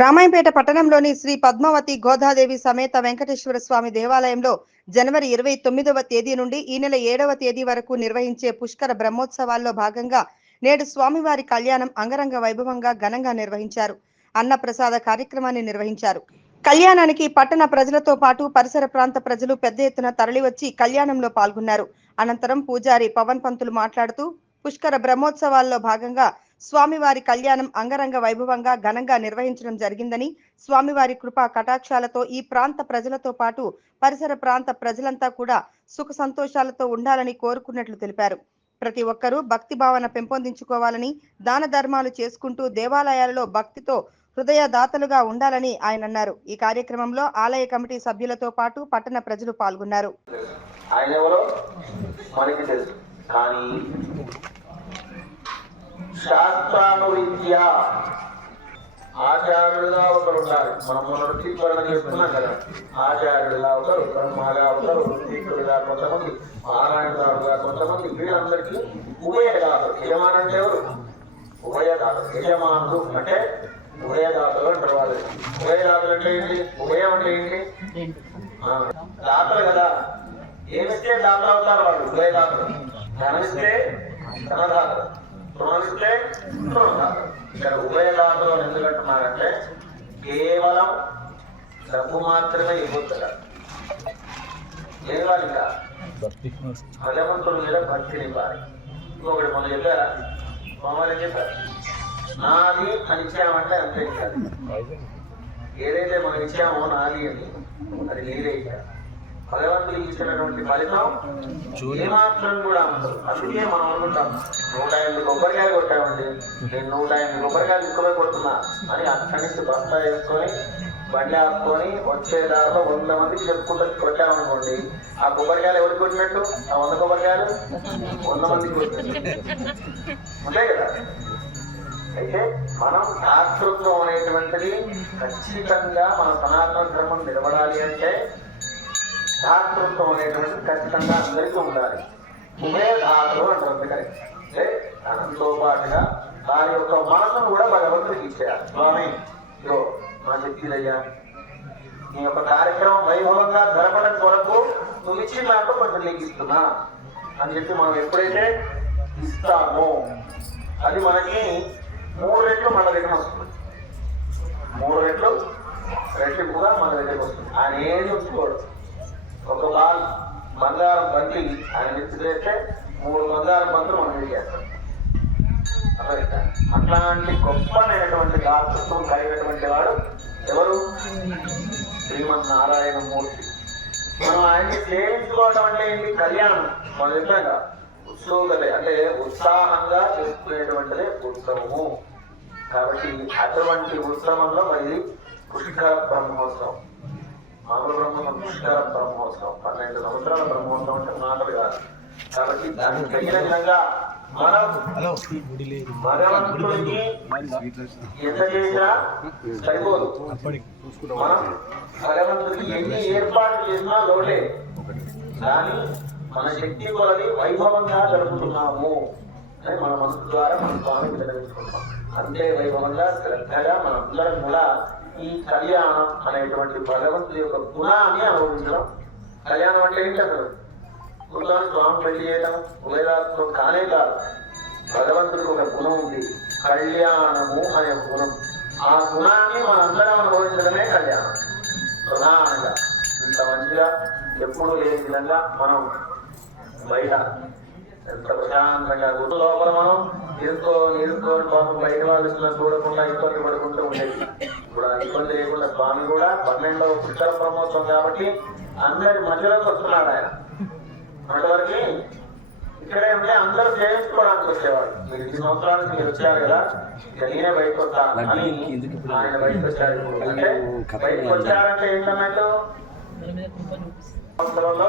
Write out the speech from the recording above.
రామాయంపేట పట్టణంలోని శ్రీ పద్మావతి గోదాదేవి సమేత వెంకటేశ్వర స్వామి దేవాలయంలో జనవరి 29వ తేదీ నుండి ఈ నెల 7వ తేదీ వరకు నిర్వహించే పుష్కర బ్రహ్మోత్సవాల్లో భాగంగా నేడు స్వామివారి కళ్యాణం అంగరంగ వైభవంగా ఘనంగా నిర్వహించారు. అన్నప్రసాద కార్యక్రమాన్ని నిర్వహించారు. కళ్యాణానికి పట్టణ ప్రజలతో పాటు పరిసర ప్రాంత ప్రజలు పెద్ద ఎత్తున తరలివచ్చి కళ్యాణంలో పాల్గొన్నారు. అనంతరం పూజారి పవన్ పంతులు మాట్లాడుతూ పుష్కర బ్రహ్మోత్సవాల్లో భాగంగా స్వామివారి కళ్యాణం అంగరంగ వైభవంగా ఘనంగా నిర్వహించడం జరిగిందని, స్వామివారి కృపా కటాక్షాలతో ఈ ప్రాంత ప్రజలతో పాటు పరిసర ప్రాంత ప్రజలంతా కూడా సుఖ సంతోషాలతో ఉండాలని కోరుకున్నట్లు తెలిపారు. ప్రతి ఒక్కరూ భక్తి భావన పెంపొందించుకోవాలని, దాన ధర్మాలు చేసుకుంటూ దేవాలయాలలో భక్తితో హృదయదాతలుగా ఉండాలని ఆయన అన్నారు. ఈ కార్యక్రమంలో ఆలయ కమిటీ సభ్యులతో పాటు పట్టణ ప్రజలు పాల్గొన్నారు. శాస్త్రానురీత్యా ఆచార్యులుగా ఒకరు ఉండాలి. మనం వృత్తికరణ చేస్తున్నాం కదా, ఆచార్యులుగా ఒకరు, బ్రహ్మగా ఒకరు, వృత్తికులుగా కొంతమంది, పారాయణదారులుగా కొంతమంది, వీళ్ళందరికీ ఉభయదాతలు. యజమాని అంటే ఎవరు? ఉభయదాతలు. యజమానులు అంటే ఉభయదాతలు అంటారు. వాళ్ళు ఉభయదాతలు అంటే ఏంటి? ఉభయం అంటే ఏంటి? దాతలు కదా, ఏమిస్తే దాతలు అవుతారు వాళ్ళు. ఉభయదాతలు ధనిస్తే ధనదాతలు, రుణిస్తే రుణదాతలు. ఇక్కడ ఉభయదాతలు ఎందుకంటున్నారంటే కేవలం డబ్బు మాత్రమే ఇవ్వద్దు. ఏవాళ్ళు ఇంకా భగవంతుడి మీద భక్తిని ఇవ్వాలి. ఇంకొకటి మనం చెప్పారా? మమ్మల్ని చెప్పారు, నాది అని ఇచ్చామంటే అంతే ఇచ్చారు. ఏదైతే మనం ఇచ్చామో నాది అని, అది నీదే ఇచ్చారు. భగవంతుడికి ఇచ్చినటువంటి ఫలితం ఏమాత్రం కూడా ఉండదు. అందుకే మనం అనుకుంటాం 108 కొబ్బరికాయలు కొట్టామండి, నేను 108 కొబ్బరికాయలు ఎక్కువే కొడుతున్నా అని అక్కడి నుంచి బస్తా వేసుకొని బండి ఆపుకొని వచ్చే దారిలో 100 మందికి చెప్పుకుంటూ కొట్టామనుకోండి, ఆ కొబ్బరికాయలు ఎవరికి కొట్టినట్టు? ఆ 100 కొబ్బరికాయలు 100 మందికి కొట్టినట్టు అంతే కదా. అయితే మనం దాతృత్వం అనేటువంటిది ఖచ్చితంగా మన సనాతన ధర్మం నిలబడాలి అంటే దాతృత్వం అనేటువంటిది ఖచ్చితంగా అందరికీ ఉండాలి. ఉభయదాతలు అంటారు. అంటే దానితో పాటుగా వారి యొక్క మనసును కూడా భగవంతుడికి ఇచ్చేయాలి. స్వామి ఇదో మా శక్తిదయ్యా, నీ యొక్క కార్యక్రమం వైభవంగా జరపడం కొరకు నువ్వు ఇచ్చిన దాంట్లో కొంచెం నీకు ఇస్తున్నా అని చెప్పి మనం ఎప్పుడైతే ఇస్తామో అది మనకి 3 రెట్లు మన దగ్గర వస్తుంది. 3 రెట్లు రెట్టింపుగా మన దగ్గరకు వస్తుంది. ఆయన ఏది ఉంచుకోడు. ఒక బాల్ బంగారం బంతి ఆయన విసిరేస్తే 3 బంగారం బంతులు మనం విడిచేస్తాం. అట్లాంటి గొప్పనైనటువంటి దాతృత్వం కలిగినటువంటి వాడు ఎవరు? శ్రీమన్నారాయణ మూర్తి. మనం ఆయన్ని సేవించుకోవటం అంటే ఏంటి? కళ్యాణం. మనం చెప్పాక ఉత్సవగలే అంటే ఉత్సాహంగా చేసుకునేటువంటిదే ఉత్సవము. కాబట్టి అటువంటి ఉత్సవంలో మరి పుష్కర బ్రహ్మోత్సవం, మామూలు బ్రహ్మోత్సవం, పుష్కర బ్రహ్మోత్సవం 12 సంవత్సరాల బ్రహ్మోత్సవం అంటే మాటలు కాదు. కాబట్టి దానికి తగిన విధంగా మనం భగవంతుడికి ఎంత చేసినా సరిపోదు. మనం భగవంతుడికి ఎన్ని ఏర్పాట్లు చేసినా లోటే. కానీ మన శక్తి కొలది వైభవంగా జరుపుతున్నాము అని మన మనసు ద్వారా మన స్వామికి తెలియజేసుకుంటాం. అంతే వైభవంగా శ్రద్ధగా మనందరం కూడా ఈ కళ్యాణం అనేటువంటి భగవంతుడి యొక్క గుణాన్ని అనుభవించడం. కళ్యాణం అంటే ఏంటి? అసలు గుణాన్ని స్వామి పెళ్లి చేయడం ఉభయదాతృత్వం కానే కాదు. భగవంతుడికి ఒక గుణం ఉంది, కళ్యాణము అనే గుణం. ఆ గుణాన్ని మనందరం అనుభవించడమే కళ్యాణం ప్రధానంగా. ఇంత మంచిగా ఎప్పుడు లేని విధంగా మనం బయట ఎంత ప్రశాంతంగా గుర్తు లోపల మనం నిరుకొని పాపం బయట వాళ్ళు చూడకుండా ఇబ్బంది పడుకుంటూ ఉండేది. ఇప్పుడు ఇబ్బంది లేకుండా స్వామి కూడా 12వ పుష్కర బ్రహ్మోత్సవం కాబట్టి అందరి మధ్యలోకి వస్తున్నాడు ఆయన. అటువరకు ఇక్కడే ఉంటే అందరూ చేయించుకోవడానికి వచ్చేవాడు. మీరు 2 సంవత్సరాలకు మీరు వచ్చారు కదా, నేనే బయటకు వస్తా అని ఆయన బయటకు వచ్చారు. అంటే బయటకు వచ్చారంటే ఏంటన్నట్టు సంవత్సరంలో